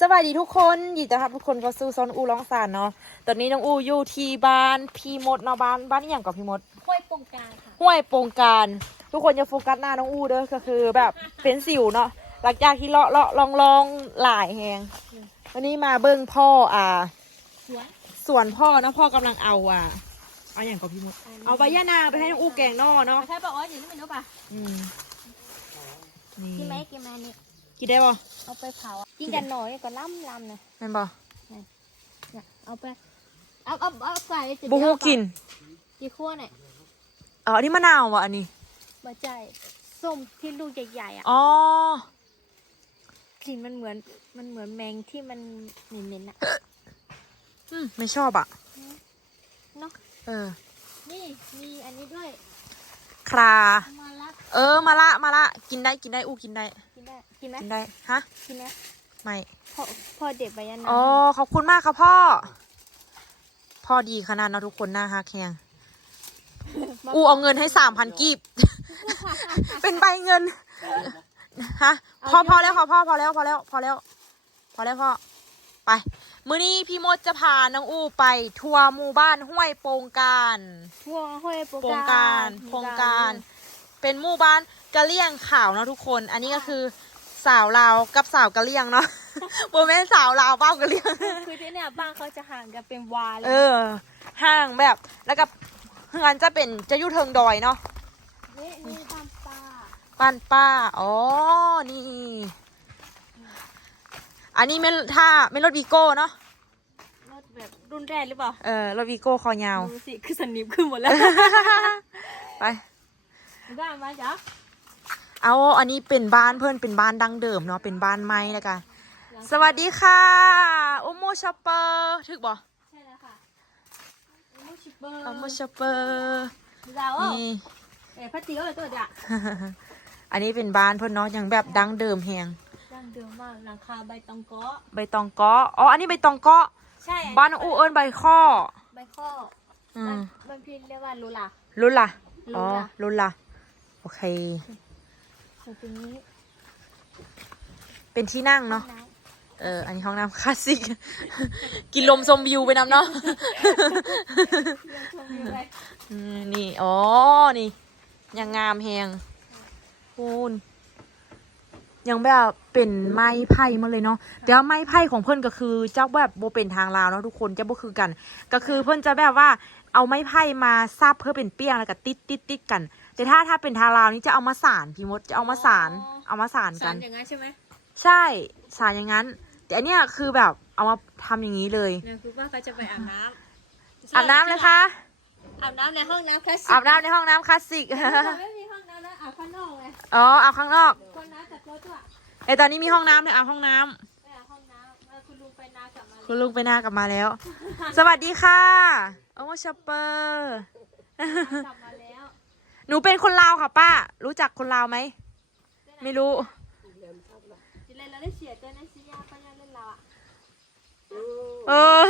สวัสดีทุกคนยินดีต้อนรับทุกคนเข้าสู่ซอนอูร้องสารเนาะ ตอนนี้น้องอูอยู่ที่บ้านพี่มดเนาะบ้านบ้านอหย่างกับพี่มด ห้วยปงกลางค่ะ ห้วยโปงการ ทุกคนอย่าโฟกัสหน้าน้องอูเด้อก็คือแบบเป็นสิวเนาะ หลังจากที่เลาะเลาะลองลองหลายแหง วันนี้มาเบิ้งพ่ออ่า สวน ส่วนพ่อเนาะพ่อกำลังเอาอะ เอาอย่างกับพี่มด เอาใบย่านางไปให้น้องอูแกงนอเนาะ ใช่ป่ะอ๋ออย่างนี้ไม่รู้ป่ะอืมนี่กินไหมกินไหมนี่ กินได้ป่ะเอาไปเผาอะกินกันหน่อยก็ล่ำล่ำนะแม่นป่ะเนี่ยเอาไปเอาเอาเอาใส่จะบูฮูกินกี่ขั้วหน่อยอ๋ออันนี้มะนาวว่ะอันนี้มาใจส้มที่ลูกใหญ่ๆอะอ๋อกลิ่นมันเหมือนมันเหมือนแมงที่มันเหม็นๆอะอืมไม่ชอบอะเนาะเออ นี่มีอันนี้ด้วย ครา มาละเออมาละมาละกินได้กินได้อู้กินได้ กินได้ กินไหมกินได้ฮะกินไหมไม่พ่อพ่อเด็ดใบยานาอ๋อขอบคุณมากครับพ่อ พ่อดีขนาดเนาะทุกคนน่าฮักแฮงอู้เอาเงินให้สามพันกีบ เป็นใบเงิน ฮะ พอพอแล้วค่ะพ่อพอแล้วพอแล้วพอแล้วพอแล้วพ่อ ไป มื้อนี้พี่มดจะพาน้องอู้ไป ทัวร์หมู่บ้านห้วยโปงการทั่วห้วยปงโครงการโครงการ เป็นหมู่บ้านกะเลี่ยงขาวเนาะทุกคน อันนี้ก็คือสาวลาวกับสาวกะเลี่ยงเนาะ โบแม่นสาวลาวเบ้ากะเลี่ยง คือที่เนี่ยบ้านเขาจะห่างกันเป็นวาเลยเออห่างแบบ แล้วก็เฮือนจะเป็นจะอยู่เทิงดอยเนาะ นี่นี่ตามป่าบ้านป้า อ๋อ นี่ อันนี้ไม่ถ้าไม่รถวีโก้เนาะรถแบบรุ่นแรกหรือเปล่าเออรถวีโก้คอยาวดูสิคือสนิมขึ้นหมดแล้วไปบ้านมาจ้ะเอาอันนี้เป็นบ้านเพื่อนเป็นบ้านดังเดิมเนาะเป็นบ้านไม้แล้วกันสวัสดีค่ะโอโมชอปเปอร์ถึกบ่ใช่แล้วค่ะมูชิเบอร์โอโมชอปเปอร์เรานี่เอ๋พัดตีก็เลยตัวเดียวอันนี้เป็นบ้านเพื่อนเนาะยังแบบดังเดิมแฮง ดังเดิมมากหลังคาใบตองเกาะใบตองเกาะอ๋ออันนี้ใบตองเกาะใช่บ้านอูเอิญใบข้อใบข้ออืมันมมันพี่เรียกว่าลูลารุ่นล่ะรุ่อ๋อนล่ะรุ่นล่ะโอเค ส่วนตรงนี้เป็นที่นั่งเนาะน้เอออันนี้ห้องน้ำคลาสสิก กินลมชมวิวไปนำเนาะำเรื่องชมวิวเลยอืมนี่ อ๋อ นี่ยังงามแฮงคูณ ยังแบบเป็นไม้ไผ่มาเลยเนาะแต่ว่าไม้ไผ่ของเพื่อนก็คือเจ้าแบบโบเป็นทางลาวเนาะทุกคนจะบ่คือกัน ก็คือเพื่อนจะแบบว่าเอาไม้ไผ่มาซับเพื่อเป็นเปี้ยงแล้วก็ติดติดติดกัน แต่ถ้าถ้าเป็นทางลาวนี่จะเอามาสานพี่มดจะเอามาสานเอามาสานสากัรนอย่างนั้นใช่ไหมใช่สารอย่างนั้น แต่อันเนี้ยคือแบบเอามาทำอย่างนี้เลยเนี่ยคือว่าเขาจะไปอาบน้ำอาบน้ำเลยคะอาบน้ำในห้องน้ำคลาสสิกอาบน้ำในห้องน้ำคลาสสิก ไม่มี ห้องน้ำแล้วอาบข้างนอกไงอ๋ออาบข้างนอกคนน้ำจากรถอะไอยตอนนี้มีห้องน้ำเลยอาบห้องน้ำไปอาบห้องน้ำเออคุณลุงไปนากลับมาคุณลุงไปหน้ากลับมาแล้ว สวัสดีค่ะโอ้ชอปเปอร์กลับมาแล้วหนูเป็นคนลาวค่ะป้า รู้จักคนลาวไหมไม่รู้ จิเลนเราได้เฉียดตัวในซียาไปเล่นเราอะเออ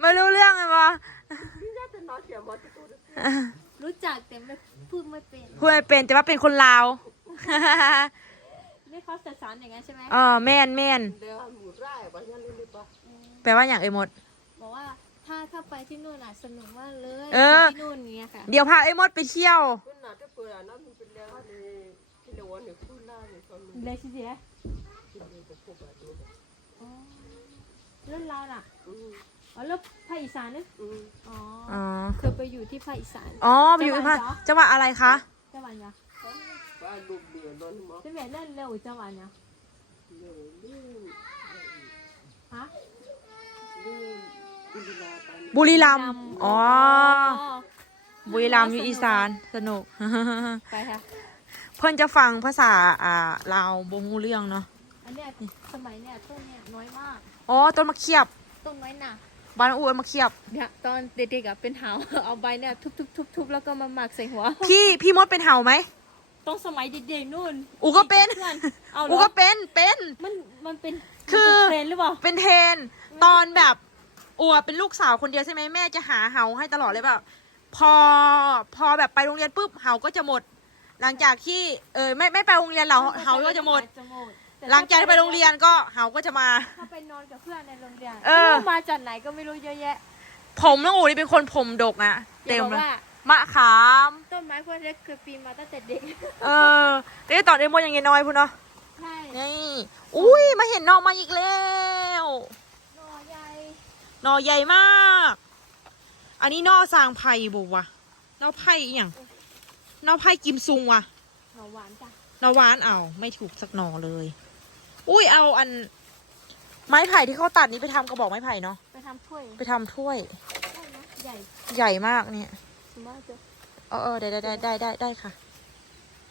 ไม่รู้เรื่องเลยปะ รู้จักแต่ไม่พูดไม่เป็นพูดไม่เป็นแต่ว่าเป็นคนลาวนี่เขาสื่อสารอย่างนั้นใช่ไหมเออแม่นแม่นแปลว่าอย่างเอยหมด บอกว่าถ้าถ้าไปที่นู่นอะสนุกมากเลยเออ ที่นู่นอย่างเงี้ยค่ะ เดี๋ยวพาไอ้มดไปเที่ยวเลยสิเดียอ๋อเรื่องเราวน่ะอ๋อแล้วภาคอีสานนึกอ๋ออ๋อเคยไปอยู่ที่ภาคอีสาน อ๋อไปอยู่ที่ภาคจังหวัดอะไรคะ จังหวัดเนี่ยจะแม่เล่นเร็วจังหวัดเนี่ยฮะบุรีรัมย์อ๋ออ๋อ บุรีรัมย์อยู่อีสาน สนุก ไปค่ะ เพื่อนจะฟังภาษาอ่าลาวบงูเรื่องเนาะ อันเนี้ยสมัยเนี่ยต้นเนี่ยน้อยมาก อ๋อต้นมะเขียบ ต้นน้อยหนาบ้านอูนมะเขียบ เนี่ยตอนเด็กๆอะเป็นหาวเอาใบเนี่ยทุบๆๆๆแล้วก็มาหมักใส่หัว พี่พี่มดเป็นเห่าไหมต้องสมัยเด็กๆนู่นอูก็เป็นพื่อนเอาเหรอูอก็เป็นเป็น มันมันเป็นคือ มันเป็นเทรนด์หรือเปล่า เป็นเทรนตอนแบบอัวเป็นลูกสาวคนเดียวใช่ไหมแม่จะหาเห่าให้ตลอดเลยแบบ พอพอแบบไปโรงเรียนปุ๊บเห่าก็จะหมด หลังจากที่เออไม่ไม่ไปโรงเรียนเราเห่าก็จะหมด จะหมดแต่ หลังจากที่ไปโรงเรียนก็เฮาก็จะมา ถ้าไปนอนกับเพื่อนในโรงเรียนเออ ไม่รู้มาจากไหนก็ไม่รู้เยอะแยะผมน้องอูนี่เป็นคนผมดกนะอย่าเต็มบอกเลยว่ามะขาม ต้นไม้พวกนี้เคยปีนมาตั้งแต่เด็กเออเด็กตอนเดโมยังเงน้อยพุ่นเนาะใช่นี่อุ้ยมาเห็นหนอมาอีกแล้วหน่อใหญ่หนอใหญ่มาก อันนี้หนอสร้างไผ่บุวะหนอไผ่อหย่างหนอไผ่กิมซุงวะหน่อหวานจ้ะหนอหวานเอาไม่ถูกสักหนอเลย อุ้ยเอาอัน ไม้ไผ่ที่เขาตัดนี้ไปทำกระบอกไม้ไผ่เนาะไปทำถ้วยไปทำถ้วยได้นะใหญ่ใหญ่มากเนี่ย สมมติจะเออเออได้ได้ได้ได้ได้ได้ค่ะ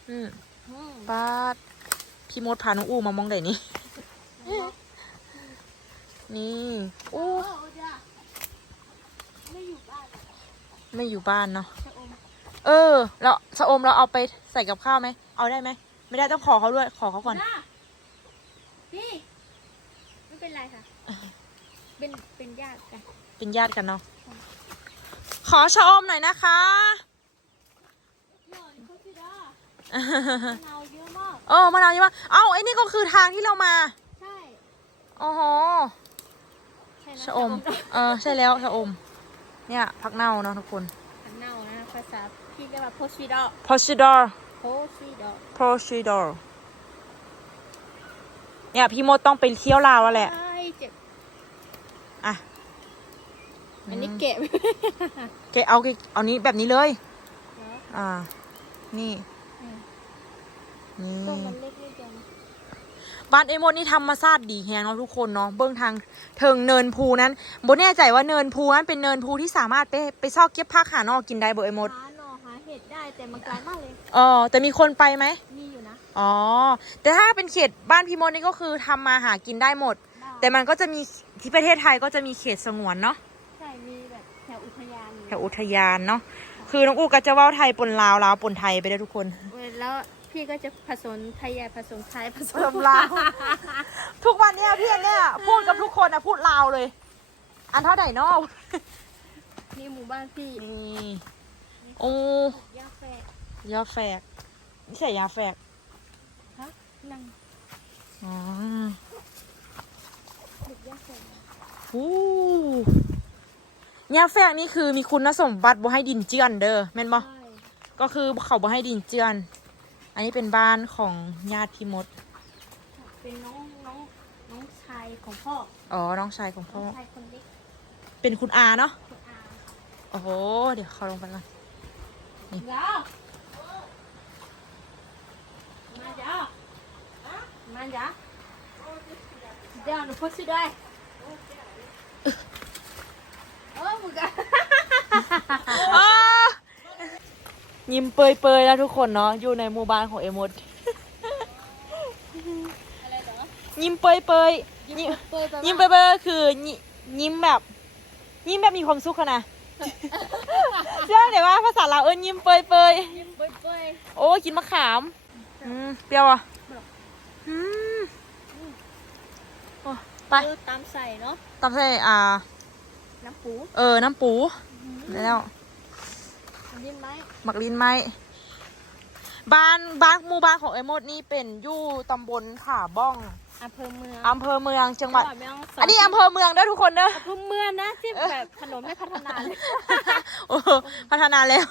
อืมอืมป้าดพี่มดพาน้องอู้มามองไหนนี่ นี่อู้โอ้จ้ะไม่อยู่บ้านอะไม่อยู่บ้านเนาะชะอมเออ แล้วสะอมเราเอาไปใส่กับข้าวไหม เอาได้ไหม ไม่ได้ต้องขอเขาด้วย ขอเขาก่อนนะ พี่ ไม่เป็นไรค่ะ เป็นเป็นญาติกันเป็นญาติกันเนาะ ขอชะอมหน่อยนะคะ หน่อยเขาสิดามะนาวเยอะมากเออมะนาวเยอะมากเอ้าไอ้นี่ก็คือทางที่เรามา ใช่โอ้โหใช่นะชะอม เออใช่แล้วชะอม เนี่ยผักเน่าเนาะทุกคนผักเน่านะภาษาพี่เรียกว่าโพชิดอ p o s i d o r โพชิดอ p o s i d o r เนี่ยพี่มดต้องไปเที่ยวลาวแล้วแหละ ใช่เจ็บ อะ อันนี้เก็บแกเอาแกเอานี้แบบนี้เลยเนาะอ่า นี่ อืม นี่ต้นมันเล็กนิดเดียวนะบ้านเอโมดนี่ทำมาซาดดีแฮงเนาะทุกคนเนาะเบื้องทางเทิงเนินภูนั้นโบแน่ใจว่าเนินภูนั้นเป็นเนินภูที่สามารถไปไปซอกเก็บผักหานอกกินได้เบอร์เอโมดหาหน่อหาเห็ดได้แต่มันไกลมากเลยอ๋อแต่มีคนไปไหม มี อยู่นะอ๋อ แต่ถ้าเป็นเขตบ้านพี่มดนี่ก็คือทำมาหากินได้หมดได้แต่มันก็จะมีที่ประเทศไทยก็จะมีเขตสงวนเนาะใช่มีแบบแถวอุทยานอยู่แถวอุทยานเนาะคือน้องอูก็จะเว่าไทยปนลาวลาวปนไทยไปได้ทุกคน เว้ยแล้วพี่ก็จะผสมไทยใหญ่ผสมไทยผสผสมมลาว ทุกวันเนี้ยพี่อันเนี่ยพูดกับทุกคนอะพูดลาวเลย อันเท่าไหร่เนอกนี่หมู่บ้านพี่นี่โอ้ยาแฝกยาแฝกนี่ใส่ยาแฝก ฮะนั่งอ๋อหยุดยาแฝกอู้ยาแฝกนี่คือมีคุณสมบัติบ่ให้ดินเจือนเด้อแม่นบ่ใช่ก็คือเขาบ่ให้ดินเจือน อันนี้เป็นบ้านของญาติพี่มด เป็นน้องน้องน้องชายของพ่อ อ๋อ น้องชายของน้พ่อองชายคนเล็ก เป็นคุณอาเนาะ คุณอา โอ้โห เดี๋ยวเขาลงไปก่อนจ้ามาจ้า มาจ้าเดี๋ยวหนูพูดสิด้วยเออมึงกันอ้ายิ้มเปยเปยๆแล้วทุกคนเนาะอยู่ในหมู่บ้านของเอมดอะไรเหรอยิ้มเปยเปยๆยิ้มเปิดยิ้มเปยเปยๆก็คือยิยิ้มแบบ ยิ้มแบบมีความสุขอะนะเชื่อเดี๋ยวว่าภาษาลาวเอิ้นยิ้มเปยเปยยิ้มเปิดเปิดๆโอ้กินมะขามอืมเปรี้ยวอะ แบบ อืมโอ้ ไปเออตามใส่เนาะตำใส่อ่า น้ำปูเออ น้ำปูแล้วยิ้มไหมหมักลิ้นไหมบ้านบ้านหมู่บ้านของไอ้มดนี่เป็นอยู่ตำบลผาบ้องอำเภอเมืองอำเภอเมืองจังหวัดแม่ฮ่งสอันนี้อำเภอเมืองเด้อทุกคนเด้อ อำเภอเมืองนะที่แบบถนนไม่พัฒนาเลยโอ้พัฒนาแล้ว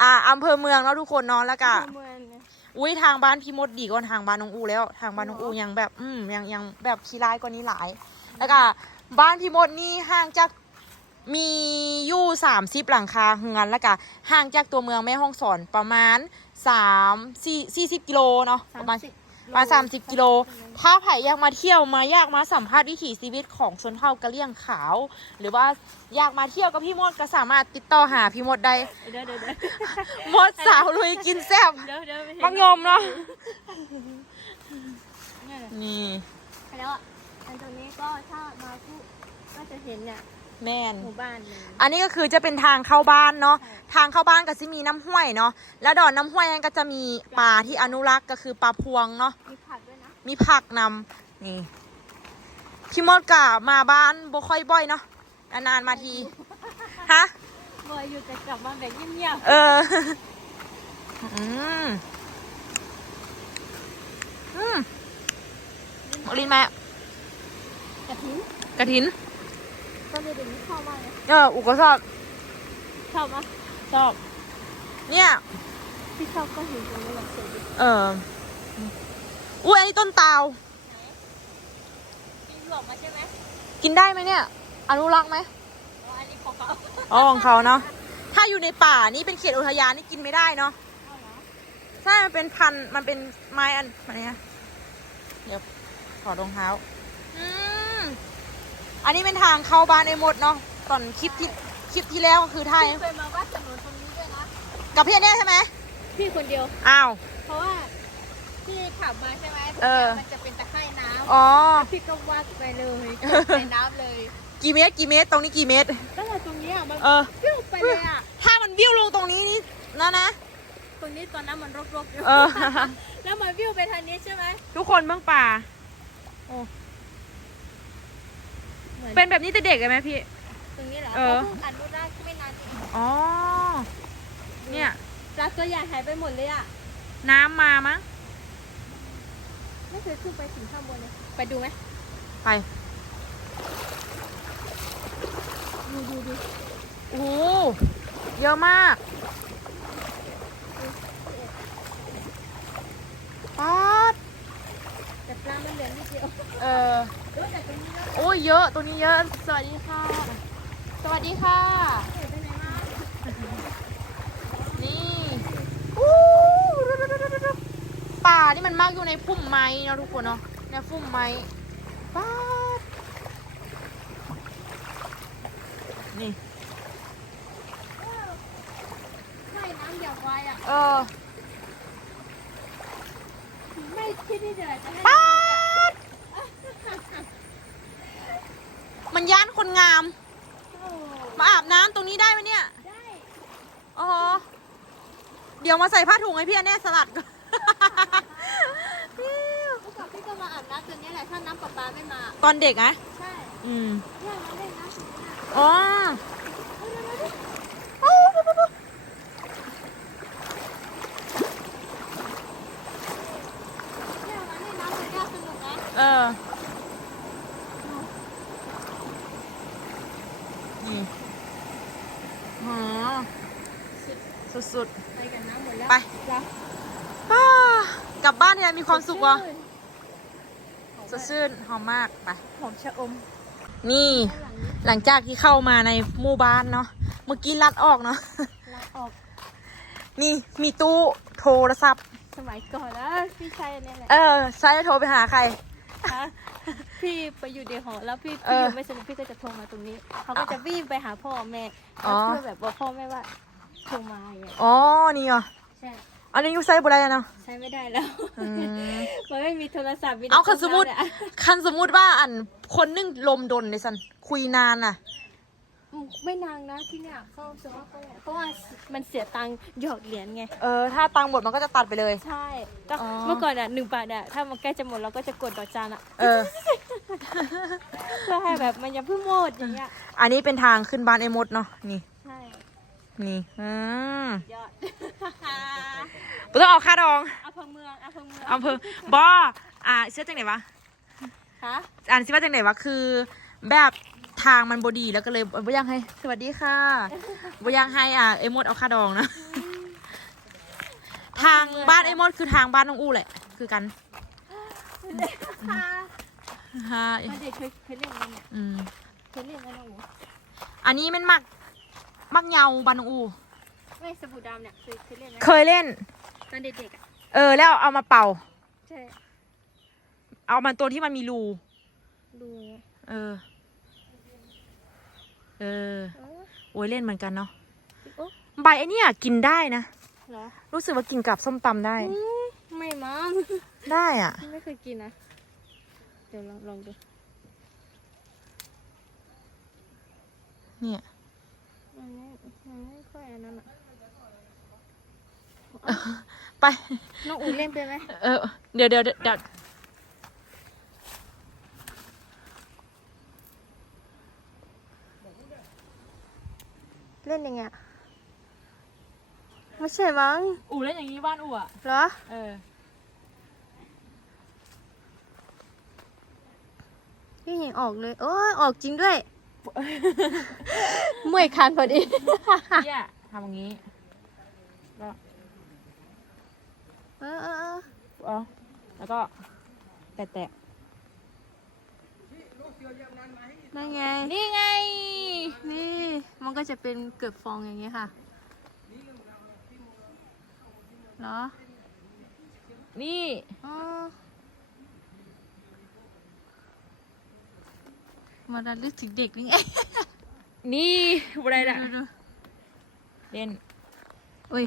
อ่าอำเภอเมืองเนาะทุกคนเนาะแล้วก็อำเภอเมืองเนี่ย อุ้ยทางบ้านพี่มดดีกว่าทางบ้านน้องอูแล้ว ทางบ้านน้องอูยังแบบ อืมยังยังแบบขี้ร้ายกว่านี้หลาย แล้วก็บ้านพี่มดนี่ห่างจากมีอยู่สามสิบหลังคาเฮือนแล้วก็ห่างจากตัวเมืองแม่ฮ่องสอนประมาณสามสี่สี่สิบกิโลเนาะประมาณ มาณสามสิบกิโล ถ้าไผ่อยากมาเที่ยวมาอยากมาสัมภาษณ์วิถีชีวิตของชนเผ่ากะเหรี่ยงขาว หรือว่าอยากมาเที่ยวกับพี่มดก็สามารถติดต่อหาพี่มดได้เดี๋ยวเดี๋ยวเดี๋ยวมดสาวลุยกินแซ่บเดี๋ยวเดี๋ยวไปเห็บังยมเนาะเนี่ยนี่ แล้วอะอันตรงนี้ก็ถ้ามาผู้ก็จะเห็นเนี่ย แม่น หมู่บ้านหนึ่งอันนี้ก็คือจะเป็นทางเข้าบ้านเนาะใช่ทางเข้าบ้านก็จะมีน้ำห้วยเนาะ แล้วดอนน้ำห้วยนั้นก็จะมีปลาที่อนุรักษ์ก็คือปลาพวงเนาะ มีผักด้วยนะมีผักนำนี่พี่มดกะมาบ้านบ่ค่อยบ่อยเนาะ นานๆมาที ฮะ บอยอยู่แต่กลับมาแบบเงียบเออ อืม อืมมะลินไหมกระถิ่นกระถิน ตอนเด็กๆนี่ชอบมากเลยเอออุก็ชอบ ชอบมะชอบ เนี่ย ที่ชอบก็เห็นตรงนี้แหละสวยดีเอออุ้ยอันนี้ต้นตาว กินหลอกมาใช่ไหมกินได้ไหมเนี่ย อนุรักษ์ไหมอ๋ออันนี้ของเขาอ๋อของเขาเนาะ ถ้าอยู่ในป่านี่เป็นเขตอุทยานนี่กินไม่ได้เนาะ เอาเหรอใช่ มันเป็นพันธุ์มันเป็นไม้อันอะไรเนี้ยเดี๋ยวถอดรองเท้า อืม อันนี้เป็นทางเข้าบ้านไอ้มดเนาะตอนคลิปที่คลิปที่แล้วก็คือไทยพี่เคยมาวัดถนนตรงนี้ด้วยนะ กับพี่อันเนี้ยใช่ไหมพี่คนเดียว อ้าว เพราะว่าพี่ขับมาใช่ไหมเออ มันจะเป็นตะไคร่น้อ๋อำพี่ก็วัดไปเลยในน้ำเลยกี่เมตรกี่เมตรตรงนี้กี่เมตร ตั้งแต่ตรงนี้อะมันเออ ปิ้วไปเลยอะ ถ้ามันวิวลงตรงนี้นี่นะนะ ตรงนี้ตอนนั้นมันรกๆอยู่เออ แล้วมันวิวไปทางนี้ใช่ไหมทุกคนเบื้องป่า โอ้เห มือนเป็นแบบนี้แต่เด็กเลยไหมพี่ ตรงนี้เหรอเออเขาเพิ่งอนุรักษ์ไม่นานเองอ๋อ เนี่ย ปลาตัวใหญ่หายไปหมดเลยอะ น้ำมามั้ง ไม่เคยขึ้นไปถึงข้างบนเลย ไปดูไหมไป ดูดูดูโอ้โห เยอะมากป๊าดแต่ปลามันเหลือนิดเดียว เออ โอ้ยเยอะตัวนี้เยอะ สวัสดีค่ะ สวัสดีค่ะ นี่อู้ป่านี่มันมากอยู่ในพุ่มไม้เนาะทุกคนเนาะในพุ่มไม้ป๊านี่ใช่น้ำหยอกไวอะ เออ ไม่คิดที่จะจะให้ ป๊าด มันย่านคนงาม โอ้ มาอาบน้ำตรงนี้ได้ไหมเนี่ย ได้ อ๋อ เดี๋ ยวมาใส่ผ้าถุงให้พี่อันแน่สลัดก่อนเมื่อก่อนพี่ก็มาอาบน้ำตัวนี้แหละถ้าน้ำประปาไม่มา ตอนเด็กอะใช่อืมเนี่ยมาเล่นน้ำตรงนี้นะอ๋อเนี่ยมาเล่นน้ำตรงนี้สนุกนะเออ นี่อ๋อสุดไปกับน้ำหมด ไปแล้วๆอ้ากลับบ้านทีไรมีความสุขวะสดชื่นหอมมากไปหอมชะอม นี่ด้านหลังนี้หลังจากที่เข้ามาในหมู่บ้านเนาะเมื่อกี้ลัดออกเนาะลาออก นี่มีตู้โทรศัพท์ สมัยก่อนนะพี่ชายอันเนี่ยแหละ เออใช้โทรไปหาใครฮะพี่ไปอยู่เดียวหอแล้วพี่เอพี่ออยู่ไม่สนุกพี่ก็จะโทรมาตรงนี้ เขาก็จะวิ่งไปหาพ่อแม่อ๋อแล้วเพื่อแบบบอกพ่อแม่ว่าโทรมาอย่างเงี้ยอ๋อนี่เหรอใช่อันนี้อยูไซบุไรเนาะ ใช้ไม่ได้แล้วอืม มันไม่มีโทรศัพท์มีแต่เอาคันสมมุติโทรศัพท์เนี่ยคันสมมุติว่าอันคนนึ่งลมดนในสันคุยนานน่ะ อืมไม่นานนะที่เนี่ยเข้าสมมติเขาเนี่ยเพราะว่ามันเสียตังค์หยอดเหรียญไง เออ ถ้าตังค์หมดมันก็จะตัดไปเลย ใช่แต่อ๋อ เมื่อก่อนอะหนึ่งบาทอะถ้ามันใกล้จะหมดเราก็จะกดดอกจานอะเออ เพื่อให้แบบมันยังเพิ่งหมดอย่างเงี้ย อันนี้เป็นทางขึ้นบ้านไอ้มดเนาะนี่ใช่ นี่อืมยอดไม่ต้องเอาค่าดองอำเภอเมืองอำเภอเมืองอำเภอบออ่าเชื่อจังไหนวะฮะอ่านซิว่าจังไหนวะคือ แบบทางมันบดีแล้วก็เลยบ่ยังให้ สวัสดีค่ะบ่ยังให้อ่าไอ้มดเอาค่าดองนะ ทางบ้านไอ้มดคือทางบ้านน้องอู้แหละ คือกันค่ะฮะมันเด็กเคยเคยเล่นกันเนี่ยอืมเคยเล่นกันนะโอ้อันนี้มันมัก มักเงาบ้านน้องอู้ไม่สบู่ดำเนี่ยเคยเคยเล่นไหมเคยเล่น ตอนเด็กๆอะเออ แล้วเอามาเป่า ใช่เอามันตัวที่มันมีรู ดูเออ เออ เออโอ้ยเล่นเหมือนกันเนาะ โอ้ใบไอ้เนี่ยกินได้นะ เหรอรู้สึกว่ากินกับส้มตำได้ อืมไม่มั้งได้อะ ไม่เคยกินนะ เดี๋ยวลองลองดูเนี่ย มันไม่มันไม่ค่อยอันนั้นอะไป น้องอูเล่นเป็นไหมเออ เดี๋ยวเดี๋ยวเดี๋ยวเล่นยังไงอะไม่ใช่มั้งอูเล่นอย่างนี้บ้านอูอะ เหรอ เออเห็นออกเลย โอ้ยออกจริงด้วย เมื่อยคานพอดีเนี่ยทำอย่างนี้แล้วเออเออเออเอาแล้วก็แตะนั่นไงๆนี่ไง นี่ มันก็จะเป็นเกือบฟองอย่างเงี้ยค่ะเหรอ นี่ อ๋อ มาระลึกถึงเด็กนี่ไงนี่อะไรล่ะดูดูเล่นอุ้ย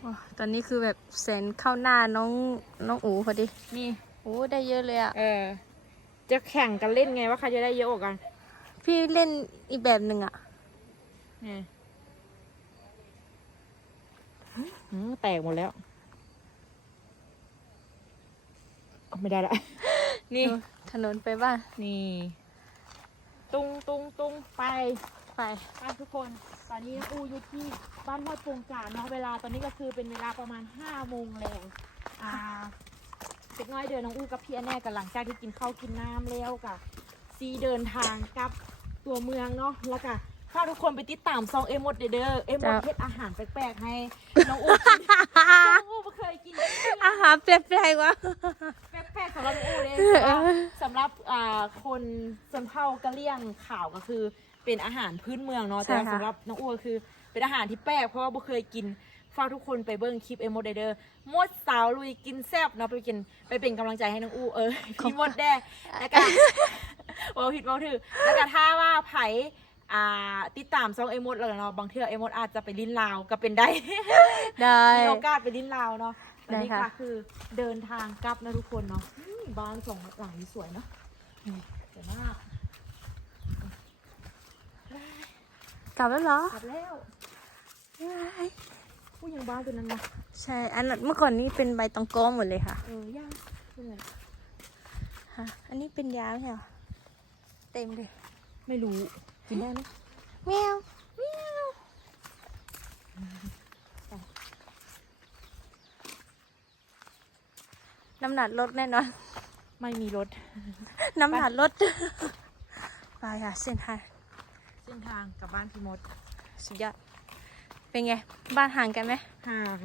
โอ้ตอนนี้คือแบบแสนเข้าหน้าน้องน้องอูพอดี นี่โอ้ได้เยอะเลยอะ เออ จะแข่งกันเล่นไงว่าใครจะได้เยอะกว่ากัน พี่เล่นอีกแบบหนึ่งอะนี่หืมแตกหมดแล้วเอา ไม่ได้ละ นี่ดูถนนไปบ้าน นี่ ตุงตุงตุงไปไปไปทุกคน ตอนนี้อูอยู่ที่บ้านห้วยโปงจานเนาะเวลาตอนนี้ก็คือเป็นเวลาประมาณห้าโมงแรงอ่าเด็กน้อยเดินน้องอูกับพี่แอนแน่กันหลังจากที่กินข้าวกินน้ำแล้วกับซีเดินทางกลับตัวเมืองเนาะแล้วก็ถ้าทุกคนไปติดตามซองเอมดเด้อเอมดจ้ะเฮ็ดอาหารแปลกๆให้น้องอูกินน้องอูไม่เคยกินอาหารแปลกๆวะ แปลกๆสำหรับน้องอูเลยแต่ว่าสำหรับอ่าคนชนเผ่ากะเหรี่ยงข่าวก็คือเป็นอาหารพื้นเมืองเนาะแต่ว่าใช่ค่ะ สำหรับน้องอูก็คือ เป็นอาหารที่แปลกเพราะว่าบ่เคยกินฝากทุกคนไปเบิ้งคลิปเอมดเดอร์มดสาวลุยกินแซ่บเนาะไปกินไปเป็นกำลังใจให้น้องอูเออพี่มดแด้แล้วก็ว่าผิดว่าถือแล้วก็ถ้าว่าไผอ่าติดตามซองเอมดแล้วเนาะบางเทื่อเอมดอาจจะไปลิ้นลาวก็เป็นได้ ได้ มีโอกาสไปลิ้นลาวเนาะ ตอนนี้ได้ก็ค่ะคือเดินทางกลับนะทุกคนเนาะอืมบ้านสองหลังนี้สวยเนาะนี่สวยมากกลับแล้วเหรอ กลับแล้วว้ายผู้ยังบ้านตัวนั้นนะใช่ อันนั้นเมื่อก่อนนี้เป็นใบตองโก้หมดเลยค่ะ เออย่างเป็นไงฮะ อันนี้เป็นยาไม่ใช่เหรอ เต็มเลย ไม่รู้ กินได้ไหมแมวแมว น้ำหนักลดแน่นอน ไม่มีรถ น้ำหนักลด ไปค่ะเส้นทางเส้นทางกลับบ้านพี่มด สุดยอด เป็นไง บ้านห่างกันไหม ห่าง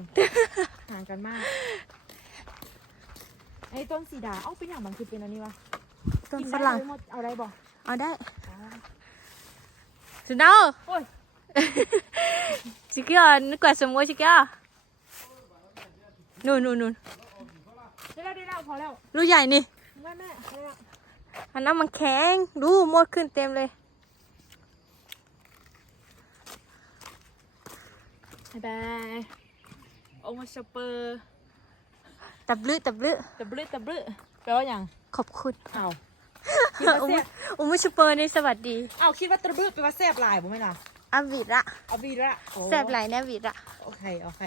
ห่างกันมาก ไอ้ต้นสีดา เอ้าเป็นอย่างบางคือเป็นอันนี้วะต้นกิฝรั่งได้ไหมมดเอาได้บอกเอาได้ สุดยอด โอ้ยจิกกี้อะนึกว่าสมม ได้แล้วได้แล้วพอแล้วลูกใหญ่นี่แม่แม่ได้แล้วอันนั้นมันแข็ง ดูมดขึ้นเต็มเลยบ๊ายบายโอมาสเปอร์ตับลือตับลือตะบลึตะบลึแปลว่าอย่างขอบคุณอ้าวคิดว่าอุแซ่มุบอุมุชเปอร์ในสวัสดีอ้าวคิดว่าตะบลึแปลว่าแซ่บหลายบ่ไหมล่ะอาวิระเอาบีละโอ้แซ่บหลายแน่วิระโอเคโอเค